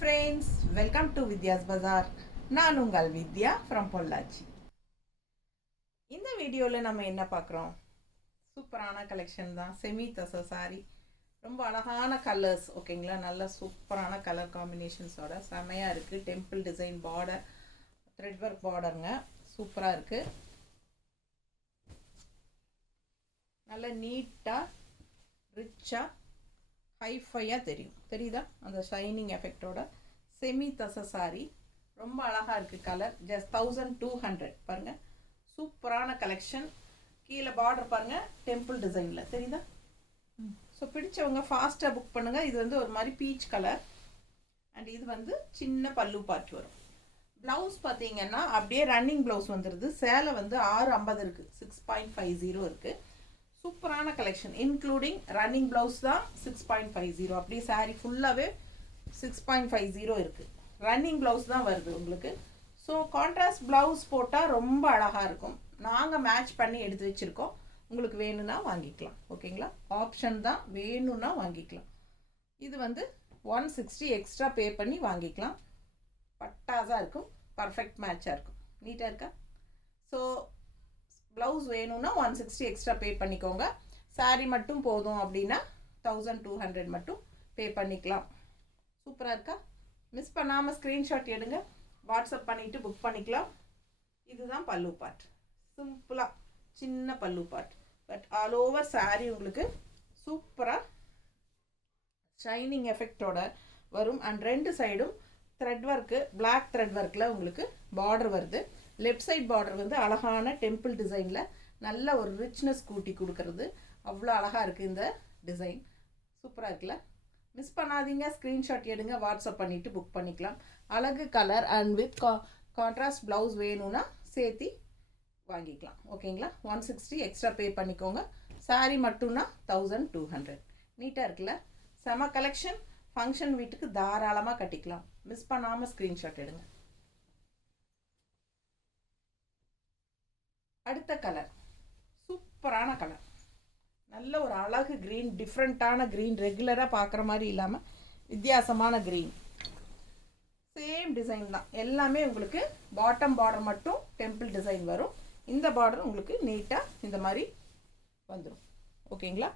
friends, welcome to Vidya's Bazaar. நான் உங்கள் வித்யா from Pollachi. இந்த வீடியோவில் நம்ம என்ன பார்க்குறோம்? சூப்பரான கலெக்ஷன் தான். செமி தசை சாரி, ரொம்ப அழகான கலர்ஸ். ஓகேங்களா, நல்ல சூப்பரான கலர் காம்பினேஷன்ஸோட செமையாக இருக்குது. Temple design border, thread work பார்டருங்க, சூப்பராக இருக்குது. நல்ல நீட்டாக ரிச்சாக ஹைஃபையாக தெரியுதா அந்த ஷைனிங் எஃபெக்டோட செமி தசை சாரி. ரொம்ப அழகாக இருக்குது. Colour just 1200. பாருங்கள், சூப்பரான கலெக்ஷன். கீழே பார்டர் பாருங்கள், டெம்பிள் டிசைனில் தெரியுதா? ஸோ பிடிச்சவங்க ஃபாஸ்ட்டாக புக் பண்ணுங்கள். இது வந்து ஒரு மாதிரி பீச் கலர் அண்ட் இது வந்து சின்ன பல்லு பார்ட் வரும். ப்ளவுஸ் பார்த்தீங்கன்னா அப்படியே ரன்னிங் ப்ளவுஸ் வந்துடுது. சேலை வந்து 650 இருக்குது, 6.50 இருக்குது. சூப்பரான கலெக்ஷன், இன்க்ளூடிங் ரன்னிங் ப்ளவுஸ் தான் 6.50. அப்படியே சாரீ ஃபுல்லாகவே 6.50 இருக்குது. ரன்னிங் ப்ளவுஸ் தான் வருது உங்களுக்கு. ஸோ கான்ட்ராஸ்ட் ப்ளவுஸ் போட்டால் ரொம்ப அழகாக இருக்கும். நாங்கள் மேட்ச் பண்ணி எடுத்து வச்சுருக்கோம். உங்களுக்கு வேணும்னா வாங்கிக்கலாம். ஓகேங்களா, ஆப்ஷன் தான், வேணும்னா வாங்கிக்கலாம். இது வந்து 160 எக்ஸ்ட்ரா பே பண்ணி வாங்கிக்கலாம். பட்டாஸாக இருக்கும், பர்ஃபெக்ட் மேட்சாக இருக்கும். நீட்டாக இருக்கா? ஸோ ப்ளவுஸ் வேணும்னா 160 எக்ஸ்ட்ரா பே பண்ணிக்கோங்க. சாரீ மட்டும் போதும் அப்படின்னா 1200 மட்டும் பே பண்ணிக்கலாம். சூப்பராக இருக்கா? மிஸ் பண்ணாமல் ஸ்க்ரீன்ஷாட் எடுங்க, வாட்ஸ்அப் பண்ணிவிட்டு புக் பண்ணிக்கலாம். இதுதான் பல்லு பார்ட், சிம்பிளாக சின்ன பல்லு part. But all over sari உங்களுக்கு சூப்பராக ஷைனிங் எஃபெக்டோட வரும். அண்ட் ரெண்டு சைடும் த்ரெட் ஒர்க்கு, பிளாக் த்ரெட் ஒர்க்கில் உங்களுக்கு பார்டர் வருது. லெஃப்ட் சைட் பார்டர் வந்து அழகான டெம்பிள் டிசைனில் நல்ல ஒரு ரிச்னஸ் கூட்டி கொடுக்கறது. அவ்வளோ அழகாக இருக்குது இந்த டிசைன். சூப்பராக இருக்குல்ல? மிஸ் பண்ணாதீங்க, ஸ்க்ரீன்ஷாட் எடுங்க, வாட்ஸ்அப் பண்ணிவிட்டு புக் பண்ணிக்கலாம். அழகு colour and with contrast blouse வேணும்னா சேர்த்தி வாங்கிக்கலாம். ஓகேங்களா, 160 எக்ஸ்ட்ரா பே பண்ணிக்கோங்க. சாரீ மட்டும்னா 1200. நீட்டாக இருக்குல்ல? செம கலெக்ஷன். ஃபங்க்ஷன் வீட்டுக்கு தாராளமாக கட்டிக்கலாம். மிஸ் பண்ணாமல் ஸ்க்ரீன்ஷாட் எடுங்க. அடுத்த கலர் சூப்பரான கலர், நல்ல ஒரு அழகு க்ரீன், டிஃப்ரெண்ட்டான க்ரீன், ரெகுலராக பார்க்குற மாதிரி இல்லாமல் வித்தியாசமான க்ரீன். சேம் டிசைன் தான் எல்லாமே. உங்களுக்கு பாட்டம் பார்டர் மட்டும் டெம்பிள் டிசைன் வரும். இந்த பார்டர் உங்களுக்கு நீட்டாக இந்த மாதிரி வந்துடும். ஓகேங்களா,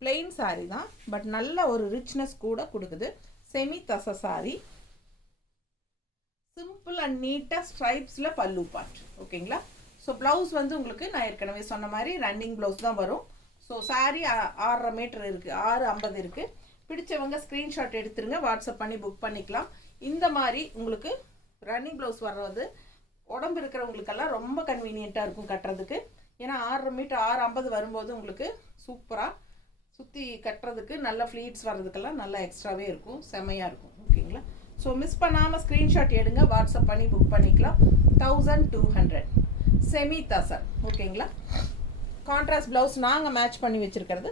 பிளெயின் சாரீ தான், பட் நல்ல ஒரு ரிச்னஸ் கூட கொடுக்குது. செமி தசை சாரீ, சிம்பிள் அண்ட் நீட்டாக ஸ்ட்ரைப்ஸில் பல்லு பார்ட். ஓகேங்களா, ஸோ ப்ளவுஸ் வந்து உங்களுக்கு நான் ஏற்கனவே சொன்ன மாதிரி ரன்னிங் ப்ளவுஸ் தான் வரும். ஸோ சாரீ 6.5 மீட்டர் இருக்குது, 650 இருக்குது. பிடிச்சவங்க ஸ்க்ரீன்ஷாட் எடுத்துருங்க, வாட்ஸ்அப் பண்ணி புக் பண்ணிக்கலாம். இந்த மாதிரி உங்களுக்கு ரன்னிங் ப்ளவுஸ் வர்றது உடம்பு இருக்கிறவங்களுக்கெல்லாம் ரொம்ப கன்வீனியண்ட்டாக இருக்கும் கட்டுறதுக்கு. ஏன்னா 6.5 மீட்டர் 650 வரும்போது உங்களுக்கு சூப்பராக சுற்றி கட்டுறதுக்கு நல்ல ஃப்ளீட்ஸ் வர்றதுக்கெல்லாம் நல்லா எக்ஸ்ட்ராவே இருக்கும், செமையாக இருக்கும். ஓகேங்களா, ஸோ மிஸ் பண்ணாமல் ஸ்க்ரீன்ஷாட் எடுங்க, வாட்ஸ்அப் பண்ணி புக் பண்ணிக்கலாம். 1200 செமி தசை. ஓகேங்களா, கான்ட்ராஸ்ட் ப்ளவுஸ் நாங்கள் மேட்ச் பண்ணி வச்சுருக்கிறது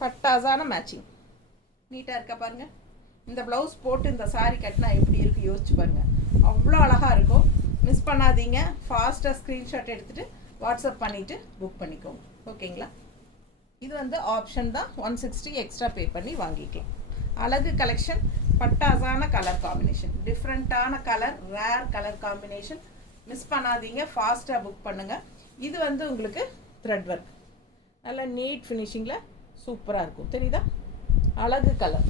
பட்டாசான மேட்சிங். நீட்டாக இருக்கா பாருங்கள். இந்த ப்ளவுஸ் போட்டு இந்த சாரீ கட்டினா எப்படி இருக்குது யோசிச்சு பாருங்கள், அவ்வளோ அழகாக இருக்கும். மிஸ் பண்ணாதீங்க, ஃபாஸ்ட்டாக ஸ்க்ரீன்ஷாட் எடுத்துகிட்டு வாட்ஸ்அப் பண்ணிவிட்டு புக் பண்ணிக்கோங்க. ஓகேங்களா, இது வந்து ஆப்ஷன் தான், 160 எக்ஸ்ட்ரா பே பண்ணி வாங்கிக்கலாம். அழகு கலெக்ஷன், பட்டாசான கலர் காம்பினேஷன், டிஃப்ரெண்ட்டான colour, rare colour combination. Miss பண்ணாதீங்க, ஃபாஸ்ட்டாக புக் பண்ணுங்கள். இது வந்து உங்களுக்கு த்ரெட் ஒர்க், நல்ல நீட் ஃபினிஷிங்கில் சூப்பராக இருக்கும். தெரியுதா? அழகு கலர்.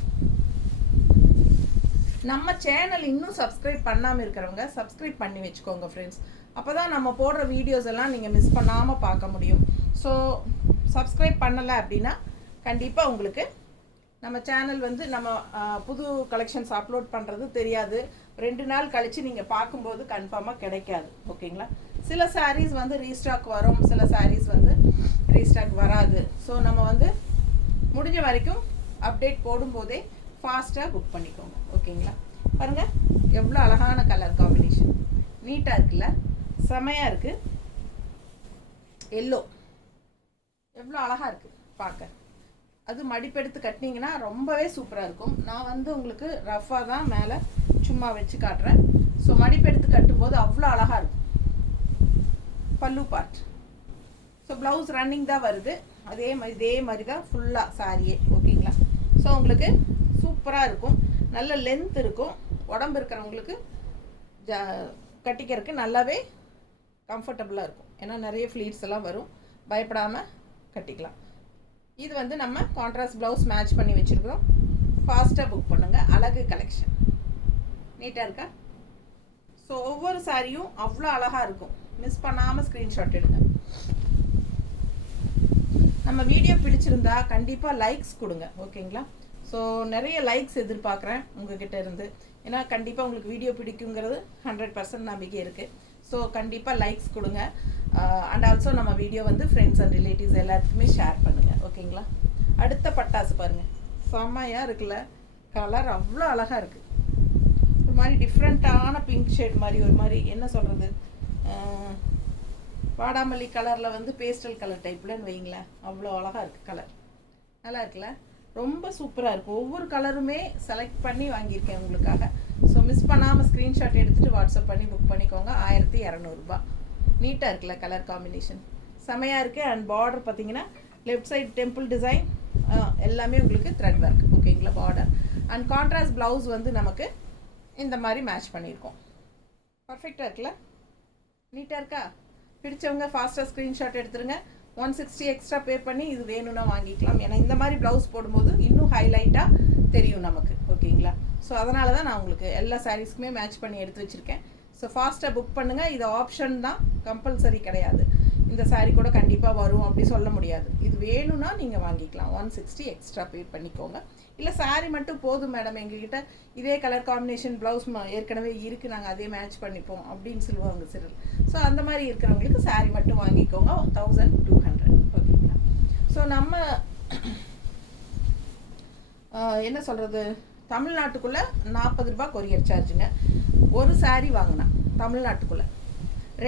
நம்ம சேனல் இன்னும் சப்ஸ்கிரைப் பண்ணாமல் இருக்கிறவங்க சப்ஸ்கிரைப் பண்ணி வச்சுக்கோங்க ஃப்ரெண்ட்ஸ். அப்போ தான் நம்ம போடுற வீடியோஸ் எல்லாம் நீங்கள் மிஸ் பண்ணாமல் பார்க்க முடியும். ஸோ சப்ஸ்கிரைப் பண்ணலை அப்படின்னா கண்டிப்பாக உங்களுக்கு நம்ம சேனல் வந்து நம்ம புது கலெக்ஷன்ஸ் அப்லோட் பண்ணுறது தெரியாது. 2 நாள் கழித்து நீங்கள் பார்க்கும்போது கன்ஃபார்மாக கிடைக்காது. ஓகேங்களா, சில சாரீஸ் வந்து ரீஸ்டாக் வரும், சில சாரீஸ் வந்து ரீஸ்டாக் வராது. ஸோ நம்ம வந்து முடிஞ்ச வரைக்கும் அப்டேட் போடும்போதே ஃபாஸ்ட்டாக புக் பண்ணிக்கோங்க. ஓகேங்களா, பாருங்கள் எவ்வளோ அழகான கலர் காம்பினேஷன், நீட்டாக இருக்குல்ல? செமையாக இருக்குது. எல்லோ எவ்வளோ அழகாக இருக்குது பார்க்க. அது மடிப்பெடுத்து கட்டினீங்கன்னா ரொம்பவே சூப்பராக இருக்கும். நான் வந்து உங்களுக்கு ரஃபாக தான் மேலே சும்மா வச்சு காட்டுறேன். ஸோ மடிப்பெடுத்து கட்டும்போது அவ்வளோ அழகாக இருக்கும். பல்லு பார்ட். ஸோ ப்ளவுஸ் ரன்னிங் தான் வருது, இதே மாதிரி தான் ஃபுல்லாக சாரியே. ஓகேங்களா, ஸோ உங்களுக்கு சூப்பராக இருக்கும், நல்ல லென்த் இருக்கும். உடம்பு இருக்கிறவங்களுக்கு கட்டிக்கிறதுக்கு நல்லாவே கம்ஃபர்டபுளாக இருக்கும். ஏன்னா நிறைய ஃப்ளீட்ஸ் எல்லாம் வரும், பயப்படாமல் கட்டிக்கலாம். இது வந்து நம்ம கான்ட்ராஸ்ட் ப்ளவுஸ் மேட்ச் பண்ணி வச்சுருக்கிறோம். ஃபாஸ்ட்டாக புக் பண்ணுங்கள். அழகு கலெக்ஷன் நீட்டாக இருக்கா? ஸோ ஒவ்வொரு சாரியும் அவ்வளோ அழகாக இருக்கும். மிஸ் பண்ணாமல் ஸ்க்ரீன்ஷாட் எடுங்க. நம்ம வீடியோ பிடிச்சிருந்தா கண்டிப்பாக லைக்ஸ் கொடுங்க, ஓகேங்களா? ஸோ நிறைய லைக்ஸ் எதிர்பார்க்குறேன் உங்ககிட்ட இருந்து. ஏன்னா கண்டிப்பாக உங்களுக்கு வீடியோ பிடிக்குங்கிறது 100% நம்பிக்கை இருக்குது. ஸோ கண்டிப்பாக லைக்ஸ் கொடுங்க. அண்ட் ஆல்சோ நம்ம வீடியோ வந்து ஃப்ரெண்ட்ஸ் அண்ட் ரிலேட்டிவ்ஸ் எல்லாத்துக்குமே ஷேர் பண்ணுங்கள், ஓகேங்களா? அடுத்த பட்டாசு பாருங்கள், செம்மையாக இருக்குல்ல? கலர் அவ்வளோ அழகாக இருக்குது. ஒரு மாதிரி டிஃப்ரெண்ட்டான பிங்க் ஷேட் மாதிரி, ஒரு மாதிரி என்ன சொல்கிறது, வாடாமல்லி கலரில் வந்து பேஸ்டல் கலர் டைப்லன்னு வைங்களேன். அவ்வளோ அழகாக இருக்குது கலர். நல்லா இருக்குல்ல? ரொம்ப சூப்பராக இருக்கும். ஒவ்வொரு கலருமே செலக்ட் பண்ணி வாங்கியிருக்கேன் உங்களுக்காக. ஸோ மிஸ் பண்ணாமல் ஸ்க்ரீன்ஷாட் எடுத்துகிட்டு வாட்ஸ்அப் பண்ணி புக் பண்ணிக்கோங்க. 1200 ரூபா. நீட்டாக இருக்குல்ல? கலர் காம்பினேஷன் செமையாக இருக்குது. அண்ட் பார்டர் பார்த்தீங்கன்னா லெஃப்ட் சைட் டெம்பிள் டிசைன் எல்லாமே உங்களுக்கு த்ரெட் ஒர்க், ஓகேங்களா? பார்டர் அண்ட் கான்ட்ராஸ்ட் ப்ளவுஸ் வந்து நமக்கு இந்த மாதிரி மேட்ச் பண்ணியிருக்கோம். பர்ஃபெக்டாக இருக்குல்ல? நீட்டாக இருக்கா? பிடிச்சவங்க ஃபாஸ்ட்டாக ஸ்க்ரீன்ஷாட் எடுத்துருங்க. 160 எக்ஸ்ட்ரா பே பண்ணி இது வேணும்னா வாங்கிக்கலாம். ஏன்னா இந்த மாதிரி ப்ளவுஸ் போடும்போது இன்னும் ஹைலைட்டாக தெரியும் நமக்கு, ஓகேங்களா? ஸோ அதனால தான் நான் உங்களுக்கு எல்லா சாரீஸ்க்குமே மேட்ச் பண்ணி எடுத்து வச்சுருக்கேன். ஸோ ஃபாஸ்ட்டாக புக் பண்ணுங்கள். இது ஆப்ஷன் தான், கம்பல்சரி கிடையாது. இந்த சாரீ கூட கண்டிப்பாக வரும் அப்படி சொல்ல முடியாது. இது வேணும்னா நீங்கள் வாங்கிக்கலாம். 160 எக்ஸ்ட்ரா பே பண்ணிக்கோங்க. இல்லை சாரீ மட்டும் போதும் மேடம், எங்ககிட்ட இதே கலர் காம்பினேஷன் ப்ளவுஸ் ஏற்கனவே இருக்குது, நாங்கள் அதே மேட்ச் பண்ணிப்போம் அப்படின்னு சொல்லுவாங்க சிலர். ஸோ அந்த மாதிரி இருக்கிறவங்களுக்கு சாரீ மட்டும் வாங்கிக்கோங்க. 1200, ஓகேங்களா? ஸோ நம்ம என்ன சொல்கிறது, தமிழ்நாட்டுக்குள்ளே 40 ரூபா கொரியர் சார்ஜுங்க. ஒரு சாரீ வாங்கினா தமிழ்நாட்டுக்குள்ளே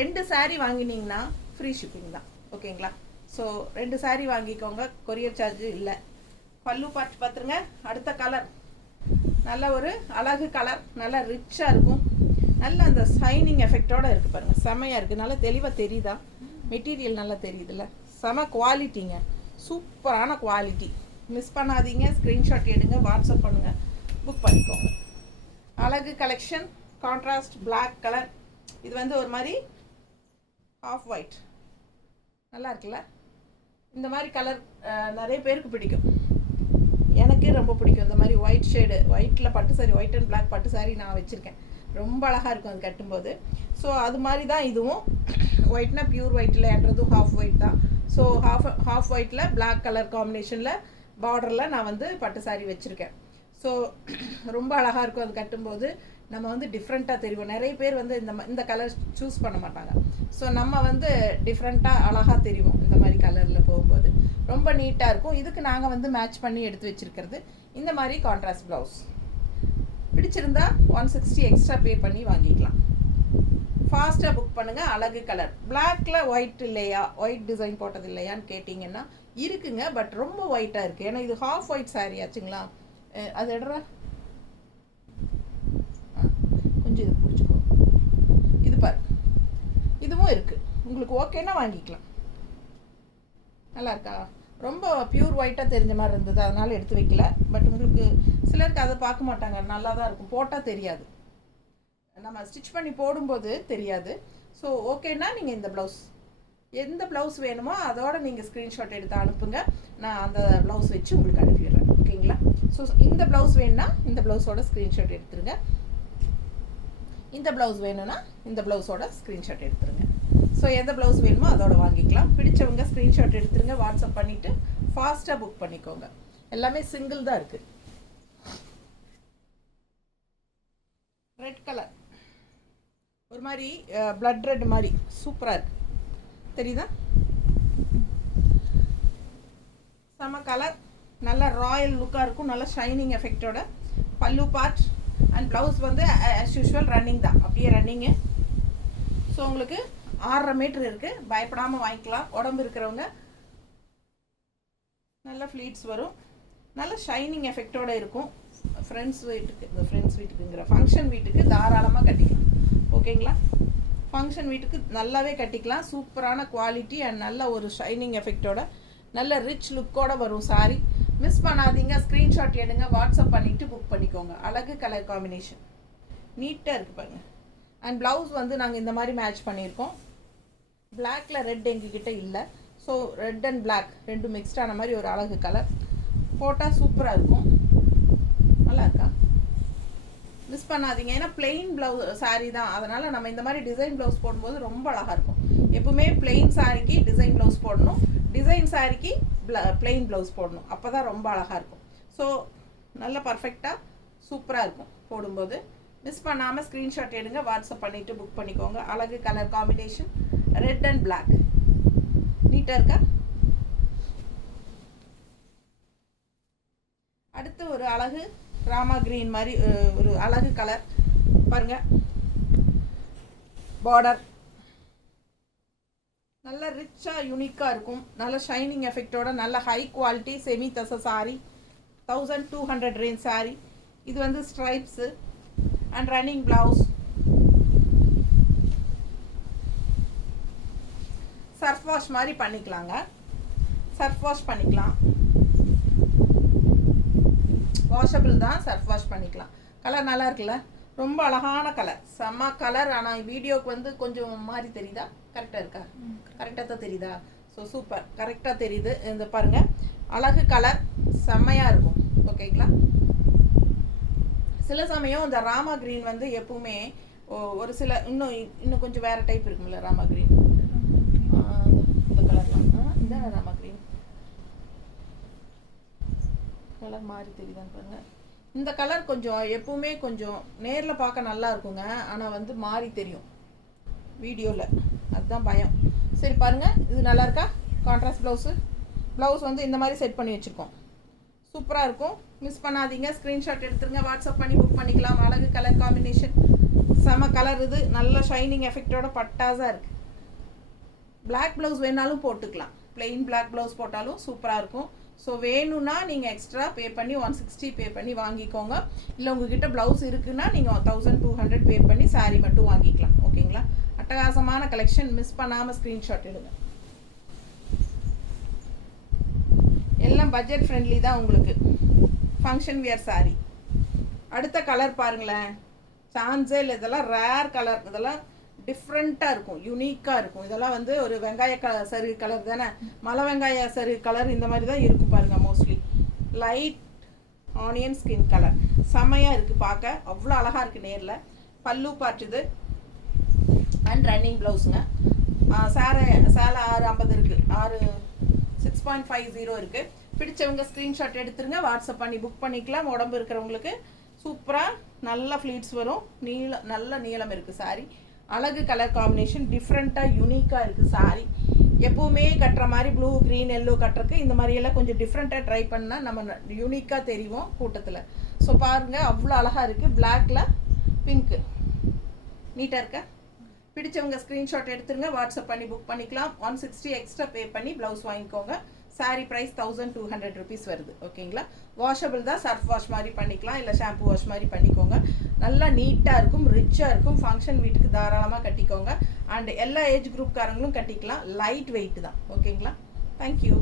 2 சாரீ வாங்கினீங்கன்னா ஃப்ரீ ஷிப்பிங் தான், ஓகேங்களா? ஸோ 2 சாரீ வாங்கிக்கோங்க, கொரியர் சார்ஜு இல்லை. பல்லு பார்த்துருங்க. அடுத்த கலர் நல்ல ஒரு அழகு கலர், நல்லா ரிச்சாக இருக்கும். நல்ல அந்த ஷைனிங் எஃபெக்டோடு இருக்குது பாருங்கள், செமையாக இருக்குது. நல்லா தெளிவாக தெரியுதா? மெட்டீரியல் நல்லா தெரியுதுல்ல? செம குவாலிட்டிங்க, சூப்பரான குவாலிட்டி. மிஸ் பண்ணாதீங்க. ஸ்க்ரீன்ஷாட் எடுங்க, வாட்ஸ்அப் பண்ணுங்கள், புக் பண்ணிக்கோங்க. அழகு கலெக்ஷன் கான்ட்ராஸ்ட் பிளாக் கலர். இது வந்து ஒரு மாதிரி ஆஃப் ஒயிட், நல்லா இருக்குல்ல? இந்த மாதிரி கலர் நிறைய பேருக்கு பிடிக்கும். எனக்கே ரொம்ப பிடிக்கும் இந்த மாதிரி ஒயிட் ஷேடு. ஒயிட்டில் பட்டு சாரி, ஒயிட் அண்ட் பிளாக் பட்டு சாரி நான் வச்சுருக்கேன். ரொம்ப அழகாக இருக்கும் அது கட்டும்போது. ஸோ அது மாதிரி தான் இதுவும். ஒயிட்னா பியூர் ஒயிட்டில்ன்றதும் ஹாஃப் ஒயிட் தான். ஸோ ஹாஃப் ஒயிட்டில் பிளாக் கலர் காம்பினேஷனில் பார்டரில் நான் வந்து பட்டு சாரி வச்சுருக்கேன். ஸோ ரொம்ப அழகாக இருக்கும் அது கட்டும்போது. நம்ம வந்து டிஃப்ரெண்ட்டாக தெரியும். நிறைய பேர் வந்து இந்த கலர் சூஸ் பண்ண மாட்டாங்க. ஸோ நம்ம வந்து டிஃப்ரெண்ட்டாக அழகாக தெரியும் இந்த மாதிரி கலரில் போகும்போது. ரொம்ப நீட்டாக இருக்கும். இதுக்கு நாங்கள் வந்து மேட்ச் பண்ணி எடுத்து வச்சுருக்கிறது இந்த மாதிரி கான்ட்ராஸ்ட் ப்ளவுஸ். பிடிச்சிருந்தா 160 எக்ஸ்ட்ரா பே பண்ணி வாங்கிக்கலாம். ஃபாஸ்ட்டாக புக் பண்ணுங்கள். அழகு கலர் பிளாக்கில் ஒயிட் இல்லையா, ஒயிட் டிசைன் போட்டது இல்லையான்னு கேட்டிங்கன்னா இருக்குங்க. பட் ரொம்ப ஒயிட்டாக இருக்குது. ஏன்னா இது ஹாஃப் ஒயிட் சாரி ஆச்சுங்களா. அது எடுறா கொஞ்சம் இது பிடிச்சிக்கோ. இது பாரு, இதுவும் இருக்குது. உங்களுக்கு ஓகேன்னா வாங்கிக்கலாம். நல்லா இருக்கா? ரொம்ப பியூர் ஒயிட்டாக தெரிஞ்ச மாதிரி இருந்தது, அதனால் எடுத்து வைக்கல. பட் உங்களுக்கு சிலருக்கு அதை பார்க்க மாட்டாங்க, நல்லா தான் இருக்கும். போட்டால் தெரியாது, நம்ம ஸ்டிச் பண்ணி போடும்போது தெரியாது. ஸோ ஓகேன்னா நீங்கள் இந்த ப்ளவுஸ், எந்த ப்ளவுஸ் வேணுமோ அதோடு நீங்கள் ஸ்க்ரீன்ஷாட் எடுத்து அனுப்புங்க. நான் அந்த ப்ளவுஸ் வச்சு உங்களுக்கு அனுப்பிடுறேன், ஓகேங்களா? ஸோ இந்த ப்ளவுஸ் வேணும்னா இந்த ப்ளவுஸோட ஸ்க்ரீன்ஷாட் எடுத்துருங்க. இந்த ப்ளவுஸ் வேணும்னா இந்த ப்ளவுஸோட ஸ்க்ரீன்ஷாட் எடுத்துருங்க. ஸோ எந்த ப்ளவுஸ் வேணுமோ அதோட வாங்கிக்கலாம். பிடிச்சவங்க ஸ்க்ரீன்ஷாட் எடுத்துருங்க, வாட்ஸ்அப் பண்ணிவிட்டு ஃபாஸ்ட்டாக புக் பண்ணிக்கோங்க. எல்லாமே சிங்கிள் தான் இருக்குது. ரெட் கலர் ஒரு மாதிரி பிளட் ரெட் மாதிரி சூப்பராக இருக்குது, தெரியுதா? செம கலர், நல்ல ராயல் லுக்காக இருக்கும். நல்ல ஷைனிங் எஃபெக்டோட பல்லு பார்ட் அண்ட் ப்ளவுஸ் வந்து ஆஸ் யூஷுவல் ரன்னிங் தான், அப்படியே ரன்னிங்கு. ஸோ உங்களுக்கு 6.5 மீட்டர் இருக்குது, பயப்படாமல் வாங்கிக்கலாம். உடம்பு இருக்கிறவங்க நல்ல ஃப்ளீட்ஸ் வரும், நல்ல ஷைனிங் எஃபெக்டோடு இருக்கும். ஃப்ரெண்ட்ஸ் வீட்டுக்கு, இந்த ஃப்ரெண்ட்ஸ் வீட்டுக்குங்கிற ஃபங்க்ஷன் வீட்டுக்கு தாராளமாக கட்டிக்கலாம், ஓகேங்களா? ஃபங்க்ஷன் வீட்டுக்கு நல்லாவே கட்டிக்கலாம். சூப்பரான குவாலிட்டி அண்ட் நல்ல ஒரு ஷைனிங் எஃபெக்டோட நல்ல ரிச் லுக்கோடு வரும் சாரி. மிஸ் பண்ணாதீங்க. ஸ்க்ரீன்ஷாட் எடுங்க, வாட்ஸ்அப் பண்ணிவிட்டு புக் பண்ணிக்கோங்க. அழகு கலர் காம்பினேஷன். நீட்டாக இருக்குது பாருங்கள். அண்ட் ப்ளவுஸ் வந்து நாங்கள் இந்த மாதிரி மேட்ச் பண்ணியிருக்கோம். பிளாக்ல ரெட் எங்ககிட்ட இல்லை. ஸோ ரெட் அண்ட் பிளாக் ரெண்டும் மிக்ஸ்டான மாதிரி ஒரு அழகு கலர் போட்டால் சூப்பராக இருக்கும். நல்லா இருக்கா? மிஸ் பண்ணாதீங்க. ஏன்னா பிளெயின் ப்ளவுஸ் சாரீ தான், அதனால் நம்ம இந்த மாதிரி டிசைன் ப்ளவுஸ் போடும்போது ரொம்ப அழகாக இருக்கும். எப்பவுமே பிளெயின் சாரிக்கு டிசைன் ப்ளவுஸ் போடணும், டிசைன் சாரிக்கு பிளெயின் ப்ளவுஸ் போடணும். அப்போ தான் ரொம்ப அழகாக இருக்கும். ஸோ நல்லா பர்ஃபெக்டாக சூப்பராக இருக்கும் போடும்போது. மிஸ் பண்ணாமல் ஸ்க்ரீன்ஷாட் எடுங்க, வாட்ஸ்அப் பண்ணிவிட்டு புக் பண்ணிக்கோங்க. அழகு colour combination red and black. நீட்டாக இருக்கா? அடுத்து ஒரு அழகு ராமா கிரீன் மாதிரி ஒரு அழகு கலர் பாருங்கள். பார்டர் நல்ல ரிச்சாக யூனிக்காக இருக்கும். நல்ல ஷைனிங் எஃபெக்டோட நல்ல ஹை குவாலிட்டி செமி தச சாரி, 1200 ரேஞ்ச் சாரி. இது வந்து stripes and running blouse. Surf wash மாதிரி பண்ணிக்கலாங்க, சர்ஃப் வாஷ் பண்ணிக்கலாம். வாஷபிள் தான், சர்ஃப் வாஷ் பண்ணிக்கலாம். கலர் நல்லா இருக்குல்ல? ரொம்ப அழகான கலர், செம்ம கலர். ஆனால் வீடியோவுக்கு வந்து கொஞ்சம் மாதிரி தெரியுதா? கரெக்டாக இருக்கா? கரெக்டாக தான் தெரியுதா? ஸோ சூப்பர், கரெக்டாக தெரியுது. இந்த பாருங்கள், அழகு கலர் செம்மையாக இருக்கும். ஓகேங்களா? சில சமயம் இந்த ராமா கிரீன் வந்து எப்பவுமே ஒரு சில இன்னும் கொஞ்சம் வேறு டைப் இருக்கும்ல ராமா கிரீன். இந்த கலர்லாம் இந்த ராமா கிரீன் கலர் மாதிரி தெரியுதான்னு பாருங்கள். இந்த கலர் கொஞ்சம் எப்பவுமே கொஞ்சம் நேரில் பார்க்க நல்லா இருக்குங்க, ஆனால் வந்து மாறி தெரியும் வீடியோவில், அதுதான் பயம். சரி பாருங்கள், இது நல்லா இருக்கா? கான்ட்ராஸ்ட் ப்ளவுஸ் வந்து இந்த மாதிரி செட் பண்ணி வச்சுருக்கோம். சூப்பராக இருக்கும். மிஸ் பண்ணாதீங்க, ஸ்க்ரீன்ஷாட் எடுத்துருங்க, வாட்ஸ்அப் பண்ணி புக் பண்ணிக்கலாம். அழகு கலர் காம்பினேஷன், செம கலர். இது நல்ல ஷைனிங் எஃபெக்டோட பட்டாஸாக இருக்குது. பிளாக் ப்ளவுஸ் வேணாலும் போட்டுக்கலாம், பிளெயின் பிளாக் ப்ளவுஸ் போட்டாலும் சூப்பராக இருக்கும். ஸோ வேணும்னா நீங்கள் எக்ஸ்ட்ரா பே பண்ணி 160 பே பண்ணி வாங்கிக்கோங்க. இல்லை உங்ககிட்ட ப்ளவுஸ் இருக்குன்னா நீங்கள் 1200 பே பண்ணி சாரீ மட்டும் வாங்கிக்கலாம். ஓகேங்களா? அட்டகாசமான கலெக்ஷன், மிஸ் பண்ணாமல் ஸ்க்ரீன்ஷாட் எடுங்க. எல்லாம் பட்ஜெட் ஃப்ரெண்ட்லி தான் உங்களுக்கு. Function wear sari. அடுத்த கலர் பாருங்களேன், சான்ஸே இல்லை. இதெல்லாம் ரேர் கலர், இதெல்லாம் டிஃப்ரெண்ட்டாக இருக்கும், யூனிக்காக இருக்கும். இதெல்லாம் வந்து ஒரு வெங்காய சருகு கலர் தானே, மலை வெங்காய சருகு கலர் இந்த மாதிரி தான் இருக்கும் பாருங்கள். Mostly light onion skin colour, செம்மையாக இருக்குது பார்க்க, அவ்வளோ அழகாக இருக்குது நேரில். பல்லு பார்ட்டுது அண்ட் ரன்னிங் ப்ளவுஸுங்க. சேலை 650 இருக்குது, 6.50 இருக்குது. பிடிச்சவங்க ஸ்க்ரீன்ஷாட் எடுத்துருங்க, வாட்ஸ்அப் பண்ணி புக் பண்ணிக்கலாம். உடம்பு இருக்கிறவங்களுக்கு சூப்பராக நல்ல ஃப்ளீட்ஸ் வரும். நல்ல நீளம் இருக்குது சாரி. அழகு கலர் காம்பினேஷன், டிஃப்ரெண்ட்டாக யூனிக்காக இருக்குது சாரி. எப்போவுமே கட்டுற மாதிரி ப்ளூ க்ரீன் எல்லோ கட்டுறதுக்கு இந்த மாதிரியெல்லாம் கொஞ்சம் டிஃப்ரெண்ட்டாக ட்ரை பண்ணால் நம்ம யூனிக்காக தெரியும் கூட்டத்தில். ஸோ பாருங்கள், அவ்வளோ அழகாக இருக்குது. பிளாக்ல பிங்க்கு நீட்டாக இருக்கா? பிடிச்சவங்க ஸ்க்ரீன்ஷாட் எடுத்துருங்க, வாட்ஸ்அப் பண்ணி புக் பண்ணிக்கலாம். 160 எக்ஸ்ட்ரா பே பண்ணி ப்ளவுஸ் வாங்கிக்கோங்க. சாரீ ப்ரைஸ் 1200 ருபீஸ் வருது. ஓகேங்களா? வாஷபிள் தான், சர்ஃப் வாஷ் மாதிரி பண்ணிக்கலாம், இல்லை ஷாம்பு வாஷ் மாதிரி பண்ணிக்கோங்க. நல்லா நீட்டாக இருக்கும், ரிச்சாக இருக்கும். ஃபங்க்ஷன் வீட்டுக்கு தாராளமாக கட்டிக்கோங்க. அண்ட் எல்லா ஏஜ் குரூப்காரங்களும் கட்டிக்கலாம். லைட் வெயிட் தான். ஓகேங்களா? தேங்க்யூ.